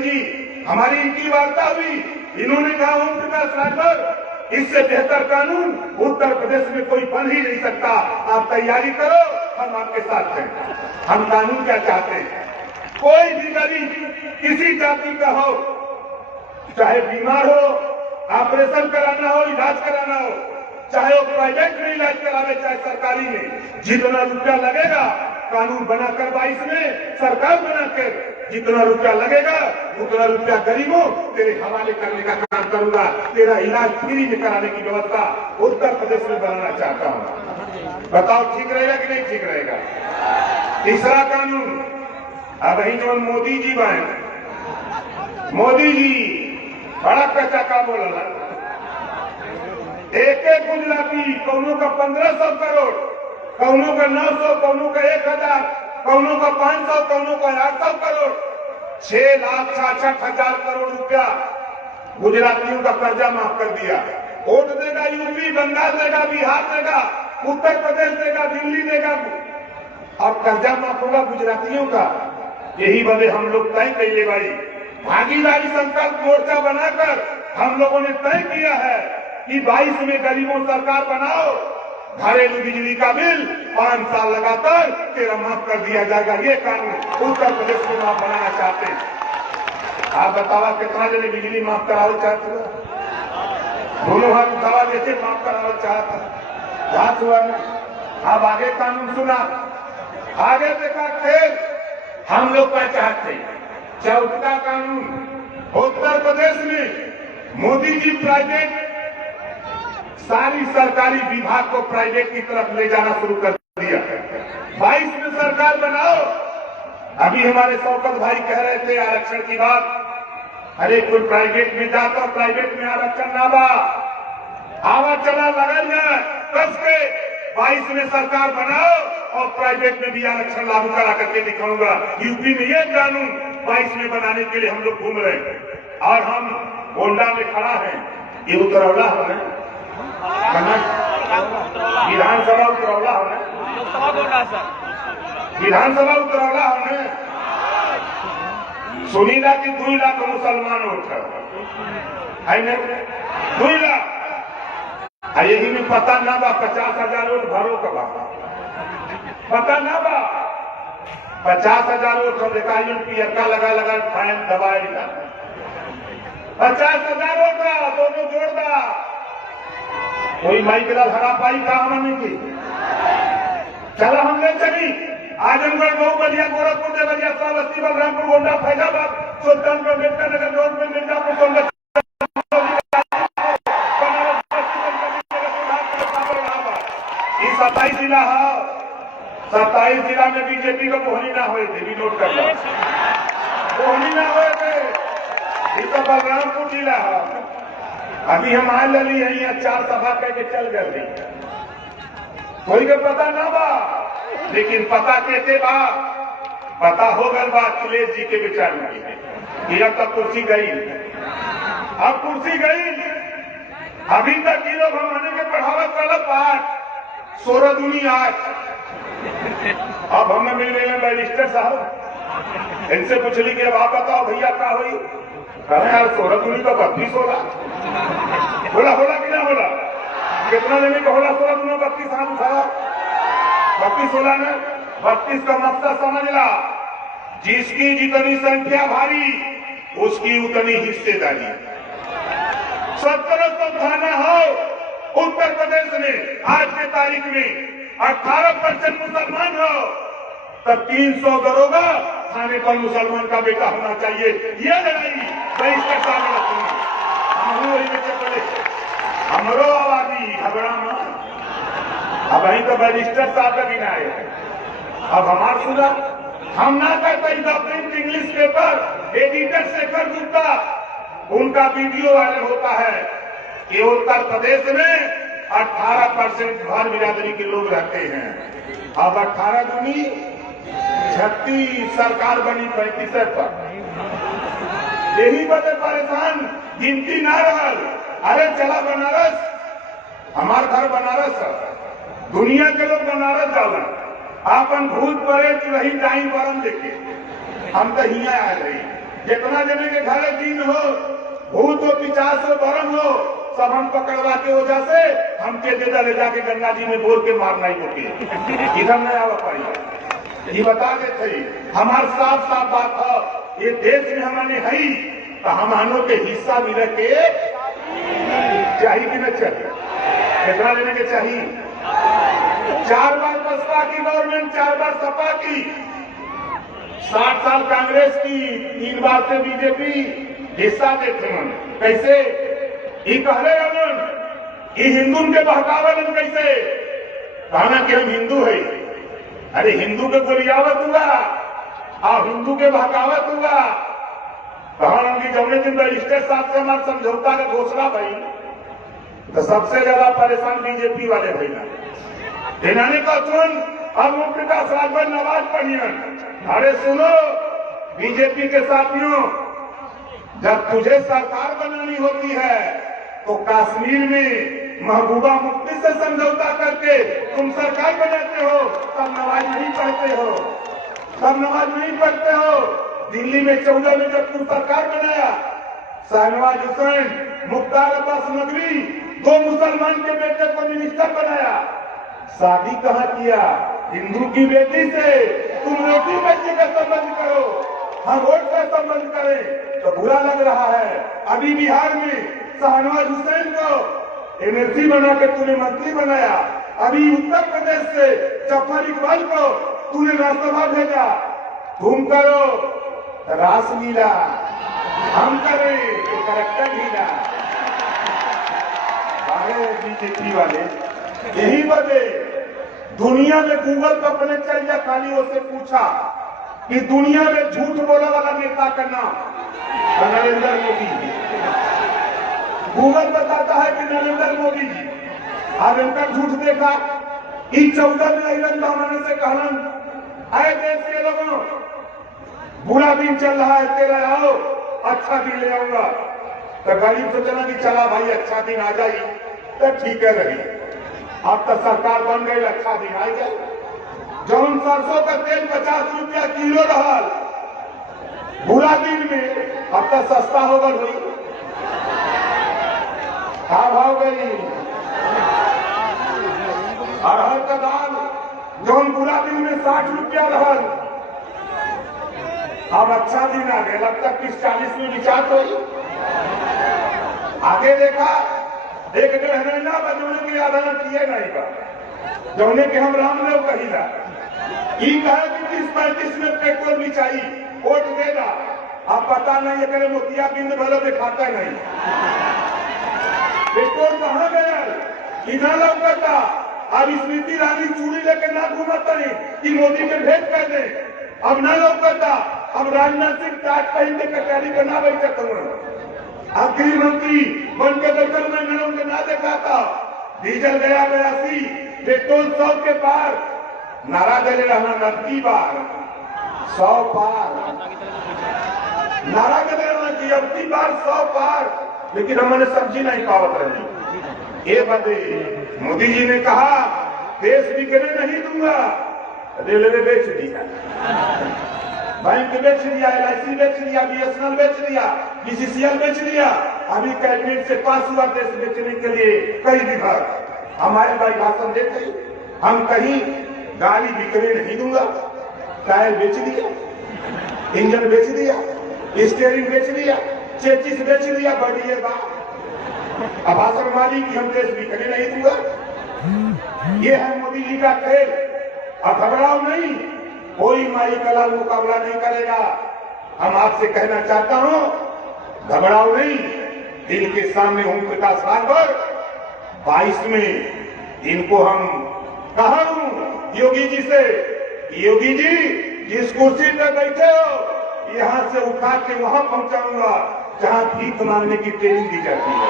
जी, हमारी इनकी वार्ता हुई। इन्होंने कहा ओम प्रकाश राठौर, इससे बेहतर कानून उत्तर प्रदेश में कोई बन ही नहीं सकता, आप तैयारी करो, हम आपके साथ हैं। हम कानून क्या चाहते हैं, कोई भी गरीब किसी जाति का हो, चाहे बीमार हो, ऑपरेशन कराना हो, इलाज कराना हो, चाहे वो प्राइवेट में इलाज करावे चाहे सरकारी में, जितना रुपया लगेगा कानून बनाकर 22 में सरकार बनाकर जितना रुपया लगेगा उतना रुपया गरीबों तेरे हवाले करने का काम करूंगा। तेरा इलाज फ्री में कराने की व्यवस्था उत्तर प्रदेश में बनाना चाहता हूं। बताओ ठीक रहेगा कि नहीं ठीक रहेगा। तीसरा कानून, अब ही जो मोदी जी बने, मोदी जी बड़ा कच्चा का बोला, एक एक गुजराती कौनों का 1500 करोड़, कौनों का 900, कौनों का 1000, कौनों का 500, कौनों का 800 करोड़, 6,66,000 करोड़ रुपया गुजरातियों का कर्जा माफ कर दिया। वोट देगा यूपी, बंगाल देगा, बिहार देगा, उत्तर प्रदेश देगा, दिल्ली देगा, और कर्जा माफ होगा गुजरातियों का। यही वजह हम लोग तय कैले भाई, भागीदारी संकल्प मोर्चा बनाकर हम लोगों ने तय किया है कि 22 में गरीबों सरकार बनाओ, घरेलू बिजली का बिल 5 साल लगातार तेरा माफ कर दिया जाएगा। ये कानून उत्तर प्रदेश में आप बनाना चाहते हैं। आप बतावा कितना जने बिजली माफ करावल चाहते हो, दोनों हाथ उठावा, जैसे माफ करावल चाहता जांच हुआ ना। अब आगे कानून सुना, आगे देखा खेल हम लोग क्या चाहते हैं। चौथा कानून, उत्तर प्रदेश में मोदी जी प्राइवेट सारी सरकारी विभाग को प्राइवेट की तरफ ले जाना शुरू कर दिया। 22 में सरकार बनाओ। अभी हमारे शौकत भाई कह रहे थे आरक्षण की बात, अरे कोई प्राइवेट में जाता, प्राइवेट में आरक्षण ना बा, आवा चला लगल जाए कस के 22 में सरकार बनाओ और प्राइवेट में भी आरक्षण लागू करा करके दिखाऊंगा। यूपी में ये कानून 22 में बनाने के लिए हम लोग घूम रहे हैं और हम गोंडा में खड़ा है। ये उतरौला है, विधानसभा उतरौला होने, विधानसभा उतरौला होने, सुनीला की 2 लाख मुसलमान वोट है ना, 2 लाख। यही में पता ना बा 50,000 वोट भरो का पता ना बा 50,000 वोट सब देखा पियरका लगा लगा फाइन दबाएगा। 50,000 वोट का दोनों जोड़दा कोई माइक का हरा पाई का हमने की चला हमने चली आजमगढ़, बहुबलिया, गोरखपुर, देवरिया, श्रावस्ती, बलरामपुर, गोंडा, फैजाबाद, सुल्तानपुर, अम्बेडकर नगर, जौनपुर, मिर्जापुर, सोनभद्र, 27 जिला है। 27 जिला में बीजेपी को मोहनी ना हुए थे, विनोद करना मोहनी ना हुए थे। ये तो बलरामपुर जिला है। अभी हम आए लली है, यहाँ 4 सभा करके चल गए, कोई को पता ना बा, लेकिन पता कहते बा, पता हो गल बा अखिलेश जी के विचार में। अब तक कुर्सी गई, अब कुर्सी गई। अभी तक ये लोग हमारे के बढ़ावत वाला पाठ 16 दूनी 8। अब हमें मिल रहे हैं बैरिस्टर साहब, इनसे पूछ ली कि अब आप बताओ भैया क्या हुई। अरे यार 16 दूनी का 32 होला, बोला कि ना बोला, कितना लेने का होला 16 दूनी 32 हाथ उठाओ, 32 होला ना। 32 का मकसद समझ ला, जिसकी जितनी संख्या भारी उसकी उतनी हिस्सेदारी। 1700 थाना हो उत्तर प्रदेश में, आज के तारीख में 18% मुसलमान हो, तब 300 दरोगा थाने पर मुसलमान का बेटा होना चाहिए। यह लड़ाई बैरिस्टर साहब ने रखी। हमरो आबादी झगड़ा में अब वही तो बैरिस्टर साहब का भी ना आए। अब हमार सुना, हम ना करते print English paper editor Shekhar Gupta, उनका वीडियो वायरल होता है कि उत्तर प्रदेश में 18% भर बिरादरी के लोग रहते हैं। अब 18 दूनी 36, सरकार बनी 35 पर। यही वजह परेशान, गिनती ना रहल। अरे चला बनारस, हमार घर बनारस है, दुनिया के लोग बनारस जाला, आपन भूत परे रही जाई वरम देखे, हम तो हिया आए रही। जितना जने के घरे जीन हो, भूत हो, पिचास हो, बरम हो, सब हम पकड़वा के वजह से हमके दे ले जाके गंगा जी में बोल के मारना ही होती है। इधर नहीं आवा पाई, ये बता देते हमार साफ साफ बात है, ये देश में हमारे है तो हमानों के हिस्सा मिले के चाहिए कि न चाहिए? कितना लेने के चाहिए? 4 बार बसपा की गवर्नमेंट, 4 बार सपा की, 60 साल कांग्रेस की, 3 बार से बीजेपी हिस्सा देते मन। कैसे ये कह रहे अमन ये हिंदू के बहकावलन कैसे कहना कि हम हिंदू है? अरे हिंदू के गोलियावत हुआ और हिंदू के बहकावत हुआ। कहा कि जौने दिन रजिस्टर साहब से हमारे समझौता का घोषणा भाई तो सबसे ज्यादा परेशान बीजेपी वाले भैया इन्होंने कहा सुन अब ओम प्रकाश राजभर नवाज पढ़ियन। अरे सुनो बीजेपी के साथियों, जब तुझे सरकार बनानी होती है तो कश्मीर में महबूबा मुफ्ती से समझौता करके तुम सरकार बनाते हो, तब नमाज नहीं पढ़ते हो, तब नमाज नहीं पढ़ते हो। दिल्ली में 14 में जब तुम सरकार बनाया, शाहनवाज हुसैन, मुख्तार अब्बास नकवी 2 मुसलमान के बेटे को मिनिस्टर बनाया। शादी कहाँ किया? हिंदू की बेटी से। तुम रोटी बेटी का संबंध करो, हम वोट का संबंध करें तो बुरा लग रहा है। अभी बिहार में शाहनवाज हुसैन को एनएलसी बना के तूने मंत्री बनाया। अभी उत्तर प्रदेश से जफर इकबाल को तूने राज्यसभा भेजा। तुम करो रासलीला, हम करें तो करेक्टर लीला। बीजेपी वाले यही बदे दुनिया में गूगल पर अपने चल जा, खाली उससे पूछा कि दुनिया में झूठ बोलने वाला नेता का नाम नरेंद्र मोदी जी। गूगल बताता है कि नरेंद्र मोदी जी। अब इनका झूठ देखा, इस 14 में आइलन उन्होंने से कहलन आए देश के लोगों बुरा दिन चल रहा है, तेरा आओ अच्छा दिन ले आऊंगा। तो गरीब सोचना कि चला भाई अच्छा दिन आ जाए तो ठीक है रही। अब तो सरकार बन गई, अच्छा दिन आ गया। जौन सरसों का तेल 50 रुपया किलो रहा बुरा दिन में, अब तो सस्ता हो गई। क्या भाव गई? अरहर का दाल जौन बुरा दिन में 60 रुपया रहा, अब अच्छा दिन आ गया। अब तक 30-40 में विचार तो आगे देखा 1-1.5 महीना बजौने के आधार किए नहीं का जौने के हम रामदेव कहिला ई कहे कि 30-35 में पेट्रोल भी चाहिए, वोट देगा। अब पता नहीं करे मोतिया बिंद भलो दिखाता नहीं। पेट्रोल कहाँ गया इना लौकता। अब स्मृति ईरानी चूड़ी लेके ना घूमता नहीं कि मोदी के भेंट कर दे, अब ना लौकता। अब राजनाथ सिंह टाट पहन के कचहरी पे ना बैठता हूँ। अब गृह मंत्री बन के बैठल में मैंने उनके ना देखा था। डीजल गया 82, पेट्रोल 100 के पार, नारा दे रहना 90 बार 100 पार, नारा दे रहना कि अब की बार 100 पार, लेकिन हमने सब्जी नहीं पावत रही। ये बदे मोदी जी ने कहा देश बिकने नहीं दूंगा, रेलवे बेच दिया, बैंक बेच दिया, LIC बेच दिया, BSNL बेच दिया, BCCL बेच दिया। अभी कैबिनेट से पास हुआ देश बेचने के लिए कई विभाग। हमारे भाई भाषण देते हम कहीं गाड़ी बिकने नहीं दूंगा, टायर बेच दिया, इंजन बेच दिया, स्टीयरिंग बेच दिया, चेचिस बेच दिया, बढ़िए बात। अब भाषण मारी कि हम देश बिकने नहीं दूंगा। ये है मोदी जी का खेल। अब घबराओ नहीं, कोई माई कला मुकाबला नहीं करेगा। हम आपसे कहना चाहता हूं घबराओ नहीं। इनके सामने ओम प्रकाश राजभर 22 में इनको हम कहा हूं योगी जी से, योगी जी जिस कुर्सी पर बैठे हो यहां से उठा के वहां पहुंचाऊंगा जहां भीख मांगने की ट्रेनिंग दी जाती है।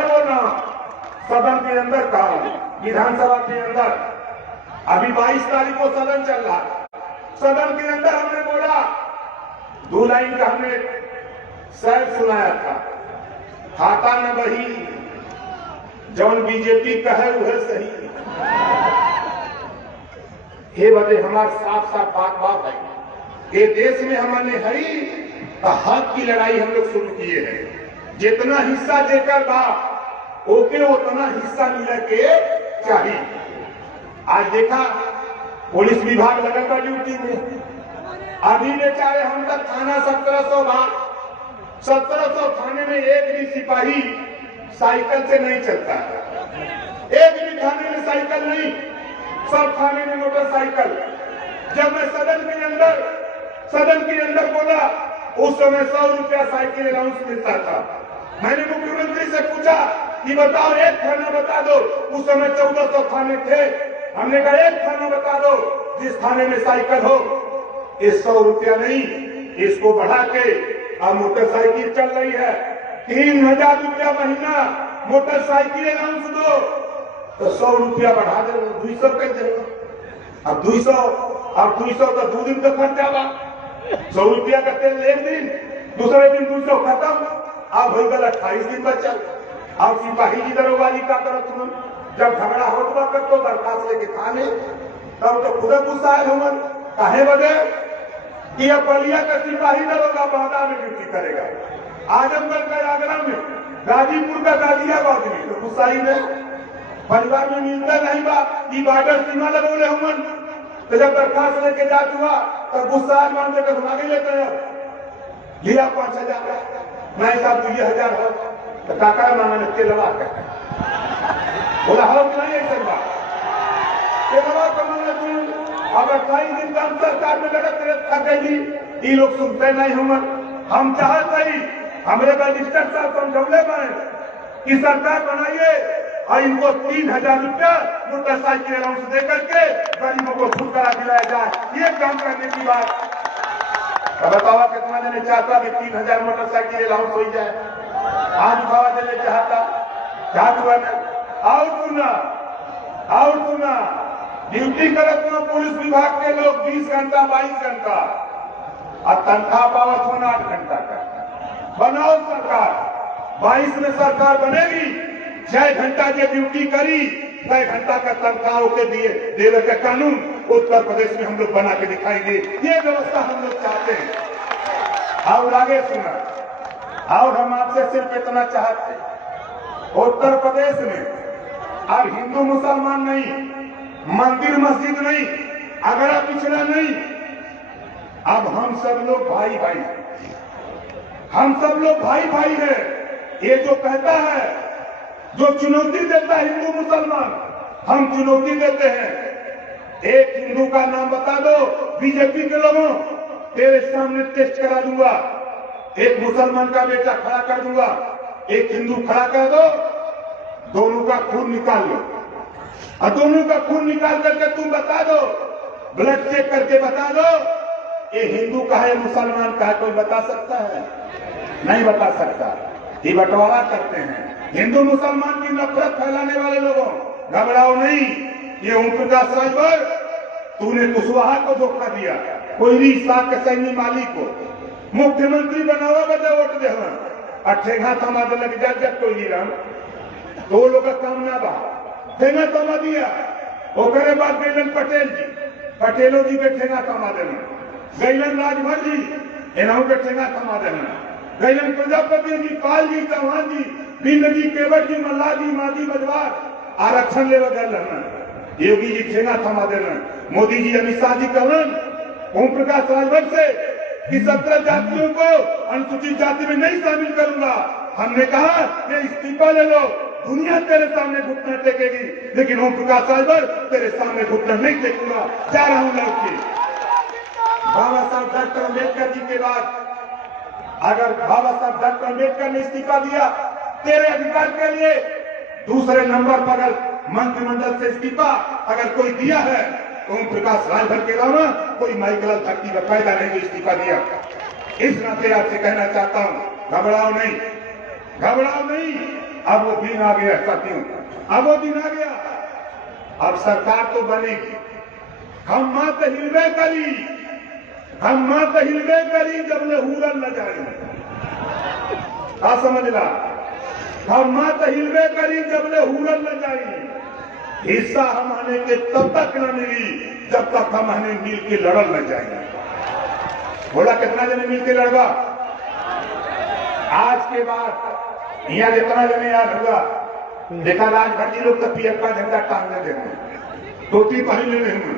बोलना सदन के अंदर कहा, विधानसभा के अंदर अभी 22 तारीख को सदन चल रहा, सदन के अंदर हमने बोला 2 लाइन का हमने शायद सुनाया था, खाता न बही जौन बीजेपी कहे वह सही। ये बदे हमारे साफ साफ बात है ये देश में हमने हरी हक की लड़ाई हम लोग शुरू किए हैं। जितना हिस्सा देकर बा ओके उतना हिस्सा मिले के चाहिए। आज देखा पुलिस विभाग लगा था ड्यूटी में, अभी बेचारे हम तक थाना 1700 भाग 1700 थाने में एक भी सिपाही साइकिल से नहीं चलता है, एक भी थाने में साइकिल नहीं, सब थाने में मोटरसाइकिल। जब मैं सदन के अंदर बोला उस समय 100 रुपया साइकिल अलाउंस मिलता था। मैंने मुख्यमंत्री से पूछा कि बताओ एक थाना बता दो, उस समय 1400 थाने थे। हमने कहा एक थाना बता दो जिस थाने में साइकिल हो। इस 100 रुपया नहीं, इसको बढ़ा के अब मोटरसाइकिल चल रही है 3000 रुपया महीना मोटरसाइकिल अलाउंस दो, तो 100 रुपया बढ़ा दे 200 कर देगा। अब 200 तो 2 दिन तो खर्चा बा। 100 रुपया का तेल एक दिन, दूसरे दिन 200 खत्म। अब हो गया 28 दिन बचल। अब सिपाही की दरोगारी का तरफ सुन, जब झगड़ा होता कर तो दरखास्त लेके थाने, तब तो खुद गुस्सा है हमन काहे बदे कि अब बलिया का सिपाही दरोगा बांदा में ड्यूटी करेगा, आजमगढ़ का आगरा में, गाजीपुर का गाजियाबाद में, तो गुस्सा ही नहीं। परिवार में मिलता नहीं बा कि बॉर्डर सीमा लगोले हमन, तो जब दरखास्त लेके जात हुआ तब गुस्सा मान से आगे लेते हैं लिया 5000 नहीं साहब तो 1000 हो तो काका मांगने तेलवा कहते बोला हो कि नहीं ऐसे बात तेलवा कमाने तू अब 28 दिन काम सरकार में लगा तेरे थक गई। ये लोग सुनते नहीं हम चाहते ही हमारे रजिस्टर साहब समझौले में कि सरकार बनाइए और इनको 3000 रुपया मोटरसाइकिल अलाउंस दे करके गरीबों को खुद करा दिलाया जाए। ये काम करने की बात बतावा कितना देने चाहता कि 3000 मोटरसाइकिल अलाउंस हो जाए, आज भावा देने चाहता चाहत हुआ ना। और सुना ड्यूटी करत हुआ पुलिस विभाग के लोग 20 घंटा 22 घंटा और तनख्वाह पावत होना 8 घंटा का। बनाओ सरकार, 22 में सरकार बनेगी, 6 घंटा जो ड्यूटी करी 6 घंटा का तनख्वाह के दिए देने का कानून उत्तर प्रदेश में हम लोग बना के दिखाएंगे। ये व्यवस्था हम लोग चाहते हैं। और आगे सुना, और हम आपसे सिर्फ इतना चाहते हैं, उत्तर प्रदेश में अब हिंदू मुसलमान नहीं, मंदिर मस्जिद नहीं, अगड़ा पिछड़ा नहीं, अब हम सब लोग भाई भाई, हम सब लोग भाई भाई हैं। ये जो कहता है, जो चुनौती देता है हिंदू मुसलमान, हम चुनौती देते हैं। एक हिंदू का नाम बता दो बीजेपी के लोगों, तेरे सामने टेस्ट करा दूंगा। एक मुसलमान का बेटा खड़ा कर दूंगा, एक हिंदू खड़ा कर दो, दोनों का खून निकाल लो और दोनों का खून निकाल करके तुम बता दो, ब्लड चेक करके बता दो ये हिंदू का है मुसलमान का है। कोई बता सकता है? नहीं बता सकता। ये बंटवारा करते हैं हिंदू मुसलमान की नफरत फैलाने वाले लोगों। घबराओ नहीं, ये ओम प्रकाश राजभर तूने कुशवाहा को धोखा दिया, कोई साख के सैनी माली को मुख्यमंत्री बनावा बदे वोट दे ठेगा थमा लग जब कोई नहीं रहा तो लोग का काम ना बा ठेगा थमा दिया। ओकरे बाद गैलन पटेल जी, पटेलो जी के ठेगा थमा देना, गैलन राजभर जी इन्हों के ठेगा थमा देना, गैलन प्रजापति जी, पाल जी, चौहान जी, बिंद जी, केवट जी, मल्ला जी, माजी, मजवार आरक्षण ले गए रहना, योगी जी ठेगा थमा देना, मोदी जी, अमित शाह जी कहन ओम प्रकाश राजभर से कि 17 जातियों को अनुसूचित जाति में नहीं शामिल करूंगा। हमने कहा ये इस्तीफा ले लो, दुनिया तेरे सामने घुटना टेकेगी, लेकिन ओम प्रकाश राजभर तेरे सामने घुटना नहीं टेकूंगा। जा रहा हूं लड़की बाबा साहब डॉक्टर अम्बेडकर जी के बाद अगर बाबा साहब डॉक्टर अम्बेडकर ने इस्तीफा दिया तेरे अधिकार के लिए, दूसरे नंबर पर अगर मंत्रिमंडल से इस्तीफा अगर कोई दिया है ओम प्रकाश राजभर के अलावा कोई माइकल धरती में पैदा नहीं इस्तीफा दिया। इस नाते आपसे कहना चाहता हूं, घबराओ नहीं, घबराओ नहीं। अब वो दिन आ गया साथियों, अब वो दिन आ गया, अब सरकार तो बनेगी। हम मात हिलवे करी, हम मात हिलवे करी जब ले हुरल न जाए। क्या समझला? हम मात हिलवे करी जब ले हुरल न जाए। हिस्सा हमारे के तब तक न मिली जब तक हम हमें मिल के लड़ल न जाएंगे। बोला कितना जने मिलके लड़वा। आज के बाद यहाँ जितना जने याद हुआ, देखा राजभर जी लोग तो पियक्का झंडा टांगने देते, टोपी पहन लेने हुए।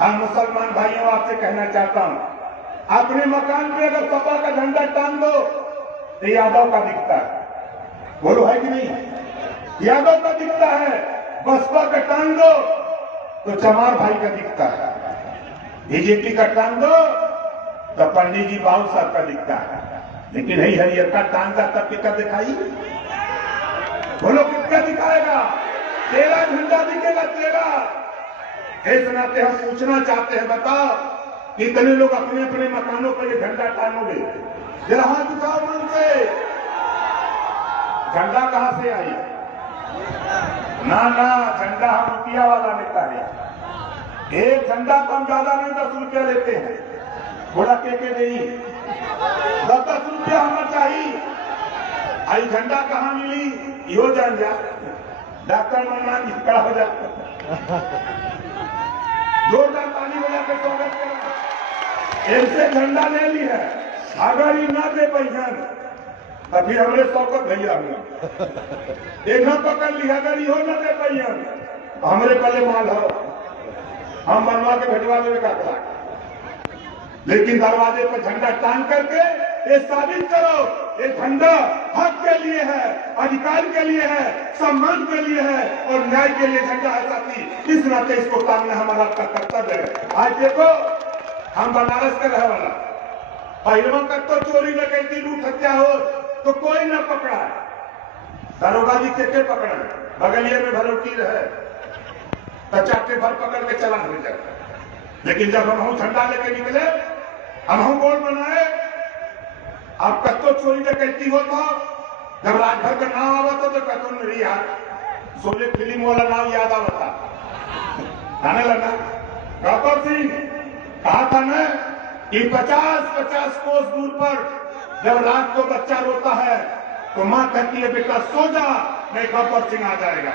हाँ मुसलमान भाइयों, आपसे कहना चाहता हूं, अपने मकान पे अगर सपा का झंडा टांग दो तो यादव का दिखता है, बोलो है कि नहीं? यादव का दिखता है। बसपा का टांग दो तो चमार भाई का दिखता है, बीजेपी का टांग दो तो पंडित जी बाबू साहब का दिखता है। लेकिन नहीं, हरियर का टांगा तब कितना दिखाई, बोलो कितना दिखाएगा? तेरा झंडा दिखेगा तेरा। इस नाते हम पूछना चाहते हैं, बताओ कितने लोग अपने अपने मकानों पर ये झंडा टांगोगे? जरा हाथ उठाओ मन से। झंडा कहां से आई? ना ना, झंडा हम रुपया वाला लेता है। एक झंडा तो हम ज्यादा नहीं 10 रुपया लेते हैं, थोड़ा के दे 10 रुपया हमें चाहिए। आई झंडा कहां मिली यो जान जा। डॉक्टर मनमान जी खड़ा हो जाता, जोरदार ताली बजा के स्वागत करा। ऐसे झंडा ले ली है, अगर ही ना दे पैसन तो फिर हमरे शौकत भैया हुआ एक पकड़ लिया, अगर हो न दे पैसन तो हमरे पहले माल हो, हम बनवा के भेजवा देवे का। लेकिन दरवाजे पर झंडा टांग करके ये साबित करो, ये झंडा हक के लिए है, अधिकार के लिए है, सम्मान के लिए है और न्याय के लिए झंडा है साथी। इस नाते इसको टांगना हमारा आपका कर्तव्य है। आज देखो, हम बनारस के रहे वाला, पहलवा तक तो चोरी डकैती लूट हत्या हो तो कोई न पकड़ा, दरोगा जी के पकड़ा, बगलिया में भरोटी रहे तो चाटे भर पकड़ के चला हो जाता। लेकिन जब हम झंडा लेके निकले, हम बोर्ड बनाए, अब कत्तो चोरी डकैती होता, जब राजभर का नाम आवता तो कत्तो मेरी याद सोले फिल्म वाला नाम याद आवता, आने लगा। गब्बर सिंह कहा था न कि 50-50 कोस दूर पर जब रात को बच्चा रोता है तो मां कहती है बेटा सो जा, नहीं गब्बर सिंह आ जाएगा।